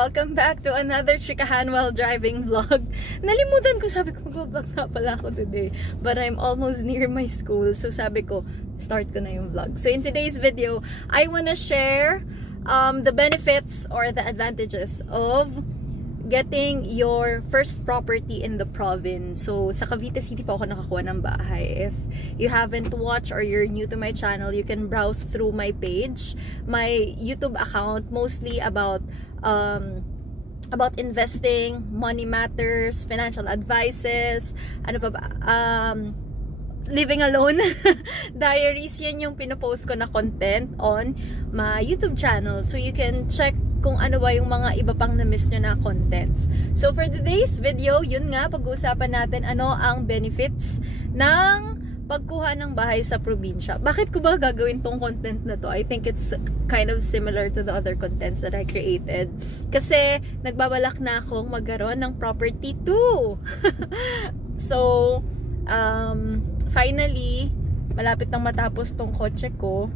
Welcome back to another Chikahan while driving vlog. Nalimutan ko, sabi ko mag-vlog nga pala ako today. But I'm almost near my school. So sabi ko, start ko na yung vlog. So in today's video, I wanna share the benefits or the advantages of getting your first property in the province. So, sa Cavite City pa ako nakakuha ng bahay. If you haven't watched or you're new to my channel, you can browse through my page, my YouTube account, mostly about investing, money matters, financial advices, ano pa ba, living alone, diaries, yan yung pinopost ko na content on my YouTube channel. So, you can check kung ano ba yung mga iba pang na-miss nyo na contents. So, for today's video, yun nga, pag-uusapan natin ano ang benefits ng pagkuha ng bahay sa probinsya. Bakit ko ba gagawin tong content na to? I think it's kind of similar to the other contents that I created. Kasi, nagbabalak na akong magkaroon ng property too. So, finally, malapit nang matapos tong kotse ko.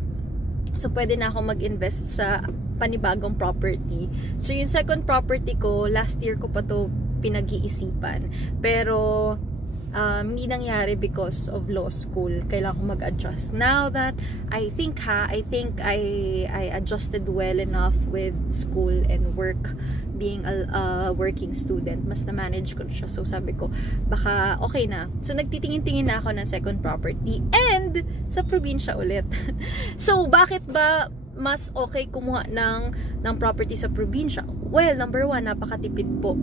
So, pwede na akong mag-invest sa panibagong property. So, yung second property ko, last year ko pa to pinag-iisipan. Pero, hindi nangyari because of law school. Kailangan ko mag-adjust. Now that I think I adjusted well enough with school and work, being a working student, mas na-manage ko na siya. So, sabi ko, baka okay na. So, nagtitingin-tingin na ako ng second property and sa probinsya ulit. So, bakit ba mas okay kumuha ng property sa probinsya? Well, number one, napakatipid po.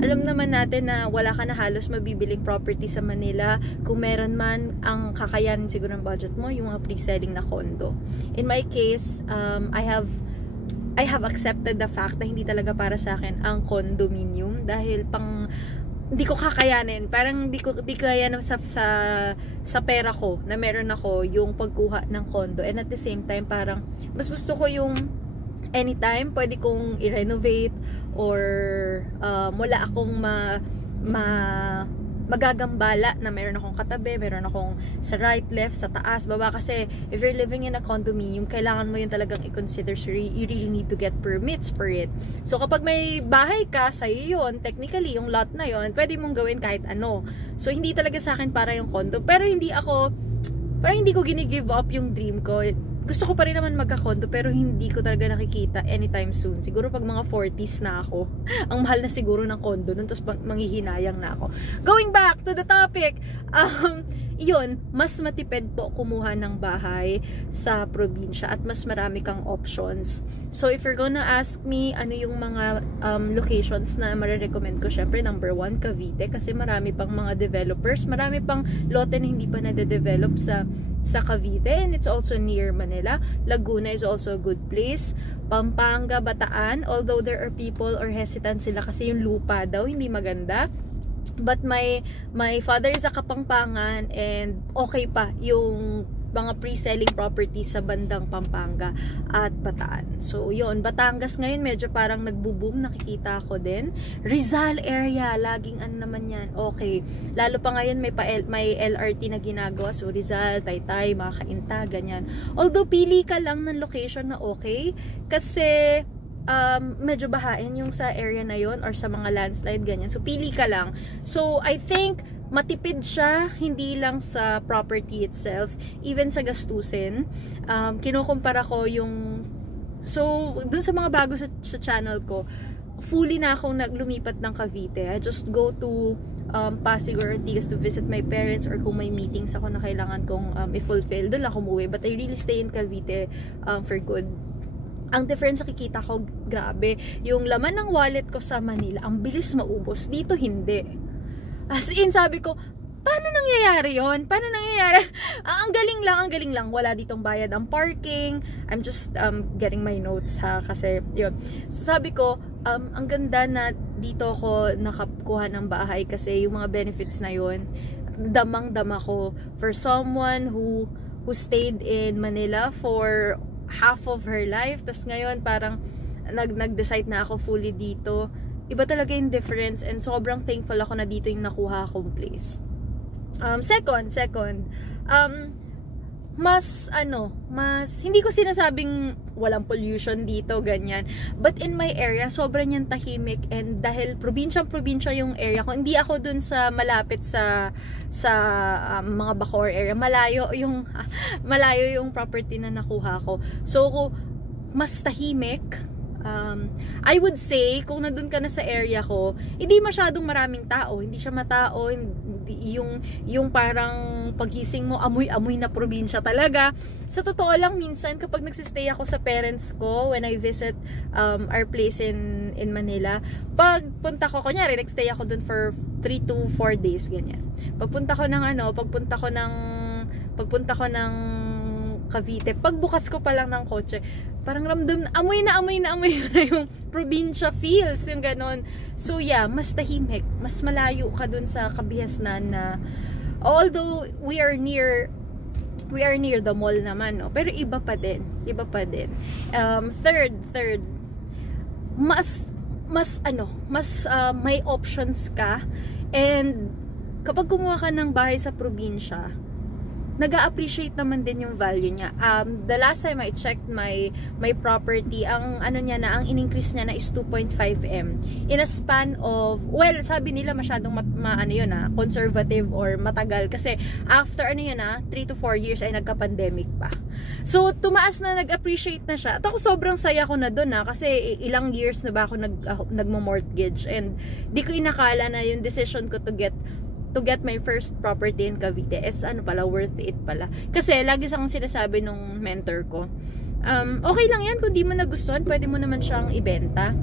Alam naman natin na wala ka na halos mabibiling property sa Manila. Kung meron man, ang kakayanin siguro ng budget mo, yung mga pre-selling na condo. In my case, I have accepted the fact na hindi talaga para sa akin ang condominium dahil hindi ko kakayanin. Parang hindi kaya na sa pera ko na meron ako yung pagkuha ng condo. And at the same time, parang mas gusto ko yung anytime pwede kong i-renovate or wala akong magagambala na meron akong katabi, meron akong sa right, left, sa taas, baba. Kasi if you're living in a condominium, kailangan mo yun talagang i-consider. So you really need to get permits for it. So kapag may bahay ka, sa'yo yun, technically, yung lot na yun, pwede mong gawin kahit ano. So hindi talaga sa akin para yung condo. Pero hindi ko gini-give up yung dream ko. Gusto ko pa rin naman magka-condo, pero hindi ko talaga nakikita anytime soon. Siguro pag mga 40s na ako, ang mahal na siguro ng condo nun, tapos manghihinayang na ako. Going back to the topic, yun, mas matipid po kumuha ng bahay sa probinsya at mas marami kang options. So, if you're gonna ask me, ano yung mga locations na marirecommend ko, syempre, number one, Cavite, kasi marami pang mga developers, marami pang lote na hindi pa nade-develop sa Cavite, and it's also near Manila. Laguna is also a good place. Pampanga, Bataan, although there are people or hesitant sila kasi yung lupa daw hindi maganda. But my father is a Kapampangan, and okay pa yung mga pre-selling properties sa bandang Pampanga at Bataan. So, yun. Batangas ngayon, medyo parang nagbo-boom. Nakikita ko din. Rizal area, laging ano naman yan. Okay. Lalo pa ngayon, may LRT na ginagawa. So, Rizal, Taytay, mga Kainta, ganyan. Although, pili ka lang ng location na okay. Kasi medyo bahain yung sa area na yon or sa mga landslide, ganyan. So, pili ka lang. So, I think matipid siya, hindi lang sa property itself, even sa gastusin. Kinukumpara ko yung, so, dun sa mga bago sa channel ko, fully na akong naglumipat ng Cavite. I just go to Pasig or Ortigas to visit my parents, or kung may meetings ako na kailangan kong i-fulfill, doon ako umuwi. But I really stay in Cavite for good. Ang difference nakikita ko, grabe, yung laman ng wallet ko sa Manila, ang bilis maubos. Dito, hindi. As in, sabi ko, paano nangyayari yon? Paano nangyayari? Ang galing lang. Wala ditong bayad ang parking. I'm just getting my notes ha, kasi yun. So, sabi ko, ang ganda na dito ako nakakuha ng bahay kasi yung mga benefits na yun, damang-dama ko. For someone who stayed in Manila for half of her life, tas ngayon parang nag-decide na ako fully dito. Iba talaga yung difference, and sobrang thankful ako na dito yung nakuha akong place. Second, hindi ko sinasabing walang pollution dito, ganyan. But in my area, sobrang yung tahimik, and dahil probinsya yung area ko, hindi ako dun sa malapit sa mga Bacoor area. Malayo yung property na nakuha ko. So, mas tahimik. I would say, kung nandun ka na sa area ko, hindi masyadong maraming tao, hindi siya matao, yung parang pagising mo, amoy na probinsya talaga. Sa totoo lang, minsan kapag nagsistay ako sa parents ko, when I visit our place in Manila, pag punta ko, kunyari, nagstay ako dun for 3 to 4 days, ganyan. Pagpunta ko ng Cavite, pagbukas ko pa lang ng kotse, parang ramdam, amoy na yung probinsya feels, yung ganon. So yeah, mas tahimik, mas malayo ka dun sa kabihasnan na, although we are near the mall naman, no? Pero iba pa din. Third, mas may options ka, and kapag kumuha ka ng bahay sa probinsya, nag-a-appreciate naman din yung value niya. The last time I checked my property, ang in-increase niya na is 2.5M. In a span of, well, sabi nila masyadong conservative or matagal. Kasi after 3 to 4 years ay nagka-pandemic pa. So, tumaas na, nag-appreciate na siya. At ako sobrang saya ko na doon kasi ilang years na ba ako nagmo-mortgage, and di ko inakala na yung decision ko to get my first property in Cavite is worth it pala. Kasi lagi sang sinasabi nung mentor ko, okay lang yan kung di mo nagustuhan, pwede mo naman siyang ibenta.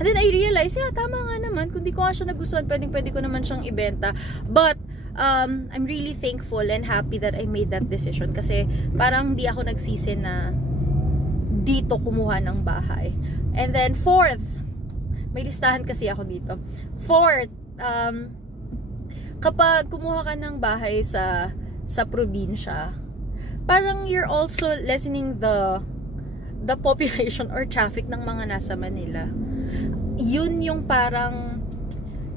And then I realized, tama nga naman, kung di ko nga siya nagustuhan, pwede ko naman siyang ibenta. But I'm really thankful and happy that I made that decision, kasi parang di ako nagsisi na dito kumuha ng bahay. And then fourth, may listahan kasi ako dito. Fourth, kapag kumuha ka ng bahay sa probinsya, parang you're also lessening the population or traffic ng mga nasa Manila. Yun yung parang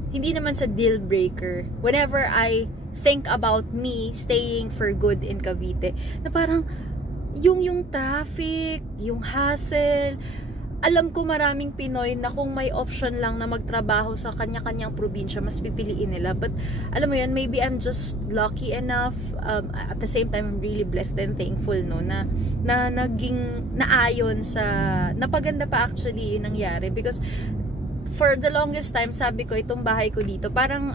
hindi naman sa deal breaker whenever I think about me staying for good in Cavite, na parang yung traffic, yung hassle. Alam ko maraming Pinoy na kung may option lang na magtrabaho sa kanya-kanyang probinsya, mas pipiliin nila. But alam mo yun, maybe I'm just lucky enough. At the same time, I'm really blessed and thankful, no, na naging naayon sa napaganda pa actually yung nangyari. Because for the longest time, sabi ko, itong bahay ko dito, parang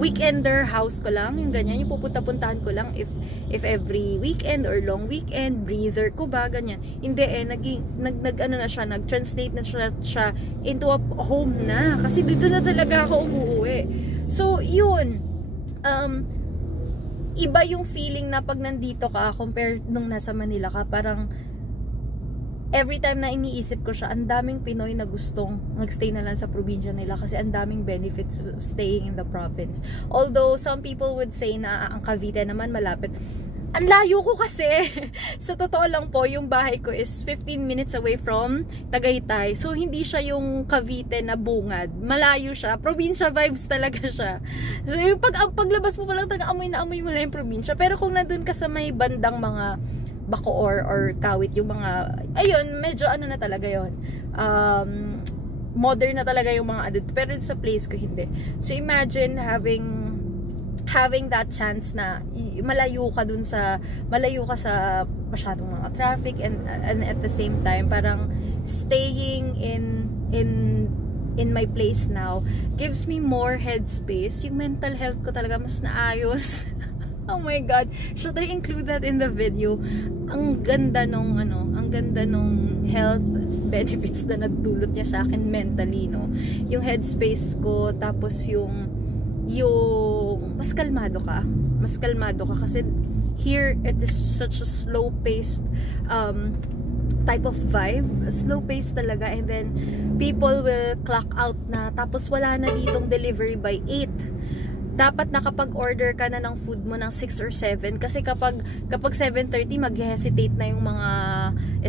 weekender house ko lang, yung ganyan, yung pupunta-puntahan ko lang if every weekend or long weekend, breather ko ba, ganyan. Hindi nag-translate na siya into a home na, kasi dito na talaga ako umuwi. So, yun, iba yung feeling na pag nandito ka, compare nung nasa Manila ka, parang every time na iniisip ko siya, ang daming Pinoy na gustong magstay na lang sa probinsya nila kasi ang daming benefits of staying in the province. Although, some people would say na ang Cavite naman malapit. Ang layo ko kasi. Sa totoo lang po, yung bahay ko is 15 minutes away from Tagaytay. So, hindi siya yung Cavite na bungad. Malayo siya. Probinsya vibes talaga siya. So, yung paglabas mo pa lang, talaga amoy na amoy mo lang yung probinsya. Pero kung nandun ka sa may bandang mga Bacoor or Kawit, yung mga, ayun, medyo na talaga yon, modern na talaga yung mga adult, pero sa place ko hindi. So imagine having that chance na malayo ka sa masyadong mga traffic, and at the same time parang staying in my place now gives me more headspace. Yung mental health ko talaga mas naayos. Oh my God, should I include that in the video? Ang ganda nung health benefits na nagdulot niya sa akin mentally, no? Yung headspace ko, tapos yung mas kalmado ka kasi here it is such a slow paced type of vibe, slow paced talaga, and then people will clock out na, tapos wala na ditong delivery by 8. Dapat nakapag-order ka na ng food mo ng 6 or 7, kasi kapag 7:30 mag-hesitate na yung mga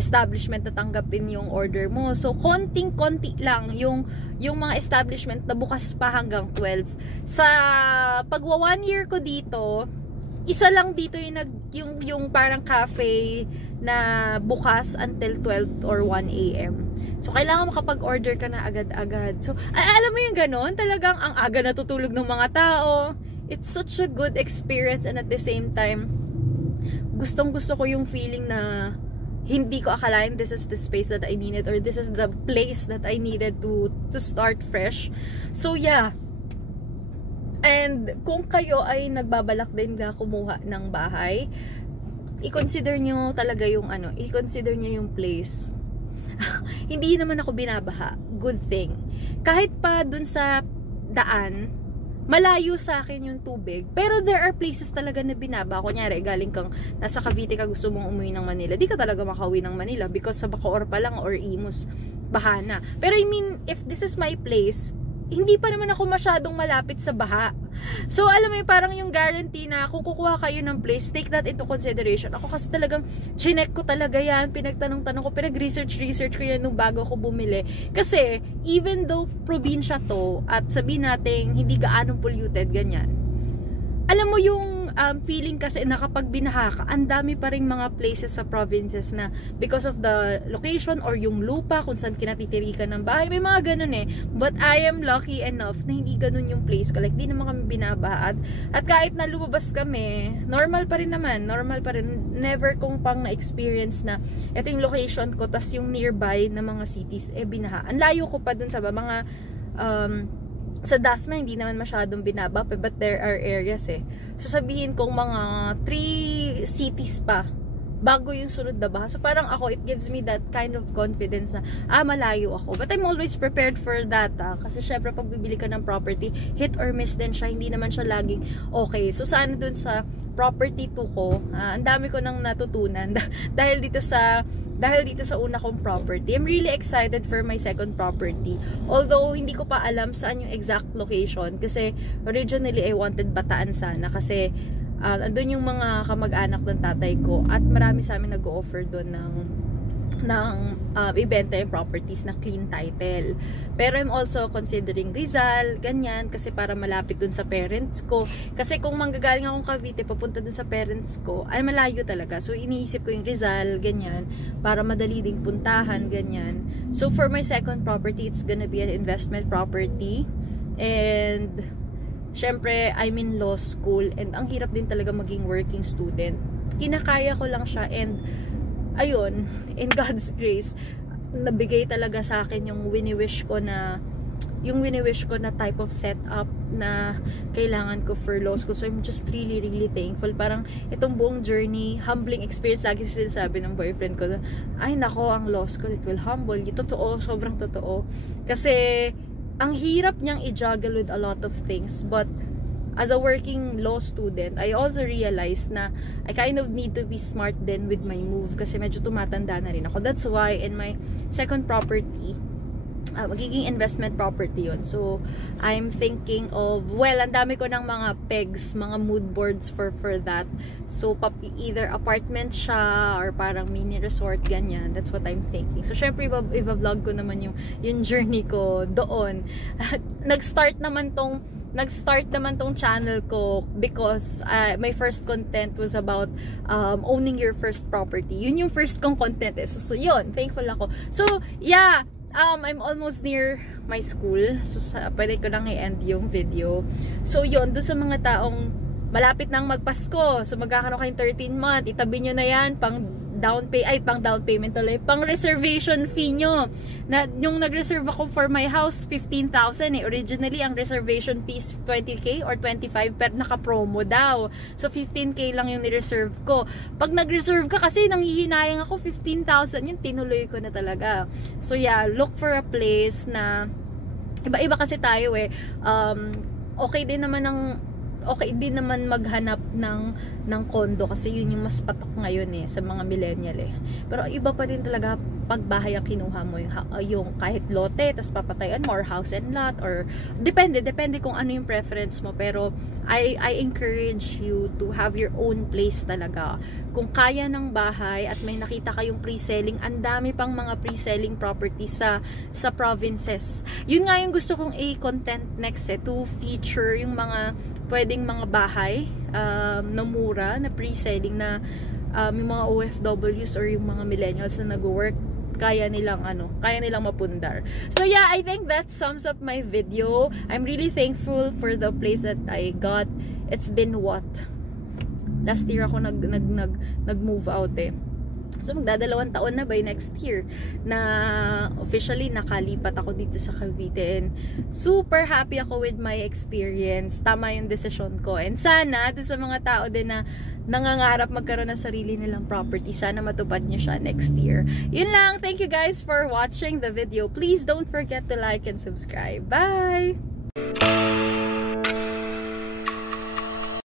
establishment na tanggapin yung order mo. So konting-konti lang yung mga establishment na bukas pa hanggang 12. Sa pagwa 1 year ko dito, isa lang dito yung parang cafe na bukas until 12 or 1 AM. So, kailangan makapag-order ka na agad-agad. So, alam mo yung ganon? Talagang ang aga natutulog ng mga tao. It's such a good experience, and at the same time, gustong-gusto ko yung feeling na hindi ko akalain this is the space that I needed, or this is the place that I needed to start fresh. So, yeah. And kung kayo ay nagbabalak din na kumuha ng bahay, i-consider nyo talaga yung i-consider nyo yung place. Hindi naman ako binabaha. Good thing. Kahit pa dun sa daan, malayo sa akin yung tubig. Pero there are places talaga na binaba. Kunyari, galing kang nasa Cavite ka, gusto mong umuwi ng Manila. Di ka talaga makauwi ng Manila because sa Bacoor pa lang or Imus, bahana. Pero I mean, if this is my place, hindi pa naman ako masyadong malapit sa baha. So, alam mo yung parang yung guarantee na kung kukuha kayo ng place, take that into consideration. Ako kasi talagang chinek ko talaga yan, pinagtanong-tanong ko, pinag-research ko yan nung bago ako bumili. Kasi, even though probinsya to, at sabihin natin hindi gaanong polluted, ganyan. Alam mo yung feeling kasi na kapag binaha ka, ang dami pa rin mga places sa provinces na because of the location or yung lupa kung saan kinatitirikan ng bahay, may mga ganun eh. But I am lucky enough na hindi ganun yung place ko. Like, di naman kami binabaha. At kahit na lumabas kami, normal pa rin naman. Normal pa rin. Never kong pang na-experience na ito yung location ko, tas yung nearby na mga cities, binaha. Ang layo ko pa dun sa mga sa Dasma, hindi naman masyadong binaba, but there are areas eh. So, sabihin kong mga 3 cities pa bago yung sunod na baha. So, parang ako, it gives me that kind of confidence na, malayo ako. But I'm always prepared for that, kasi syempre, pag bibili ka ng property, hit or miss din siya. Hindi naman siya laging okay. So, sana dun sa property 2 ko, ang dami ko nang natutunan dahil dito sa una kong property. I'm really excited for my second property. Although, hindi ko pa alam saan yung exact location. Kasi, originally, I wanted Bataan sana. Kasi, andun yung mga kamag-anak ng tatay ko. At marami sa amin nag-o-offer doon ng ibenta yung properties na clean title. Pero I'm also considering Rizal, ganyan, kasi para malapit dun sa parents ko. Kasi kung manggagaling akong Cavite, papunta dun sa parents ko, ay malayo talaga. So, iniisip ko yung Rizal, ganyan, para madali ding puntahan, ganyan. So, for my second property, it's gonna be an investment property. And, syempre, I'm in law school, and ang hirap din talaga maging working student. Kinakaya ko lang siya, and ayun, in God's grace, nabigay talaga sa akin yung wini-wish ko na type of setup na kailangan ko for law school. So, I'm just really, really thankful. Parang itong buong journey, humbling experience, lagi sinasabi ng boyfriend ko, ay nako, ang law school, it will humble you. Totoo, sobrang totoo. Kasi, ang hirap niyang i-juggle with a lot of things. But, as a working law student, I also realized na I kind of need to be smart then with my move kasi medyo tumatanda na rin ako. That's why in my second property, magiging investment property yun. So, I'm thinking of, well, ang dami ko ng mga pegs, mga mood boards for that. So, either apartment siya or parang mini resort, ganyan. That's what I'm thinking. So, syempre, i-vlog ko naman yung journey ko doon. Nag-start naman tong channel ko because my first content was about owning your first property. Yun yung first kong content eh. So yun, thankful ako. So, yeah, I'm almost near my school. So, pwede ko lang i-end yung video. So, yun, doon sa mga taong malapit nang magpasko. So, magkakaroon kayong 13-month. Itabi nyo na yan, pang down payment tuloy, pang reservation fee nyo. Na, yung nag-reserve ako for my house, 15,000 eh. Originally, ang reservation fee is 20k or 25 pero naka-promo daw. So, 15k lang yung ni-reserve ko. Pag nag-reserve ka kasi, nanghihinayang ako, 15,000. Yun, tinuloy ko na talaga. So, yeah, look for a place na iba-iba kasi tayo eh. Okay din naman maghanap ng condo kasi yun yung mas patok ngayon eh sa mga millennial eh. Pero iba pa din talaga pagbahay ang kinuha mo yung kahit lote tas papatayan mo or house and lot or depende kung ano yung preference mo. Pero I encourage you to have your own place talaga. Kung kaya ng bahay at may nakita kayong pre-selling, ang dami pang mga pre-selling properties sa provinces. Yun nga yung gusto kong i-content next to feature yung mga pwedeng mga bahay na mura, na pre-selling na yung mga OFWs or yung mga millennials na nag-work, kaya nilang mapundar. So yeah, I think that sums up my video. I'm really thankful for the place that I got. It's been what? Last year ako nag-move out eh. So magdadalawang taon na by next year na officially nakalipat ako dito sa Cavite, and super happy ako with my experience. Tama yung decision ko, and sana dun sa mga tao din na nangangarap magkaroon ng sarili nilang property, sana matupad niyo siya next year. Yun lang. Thank you guys for watching the video. Please don't forget to like and subscribe. Bye!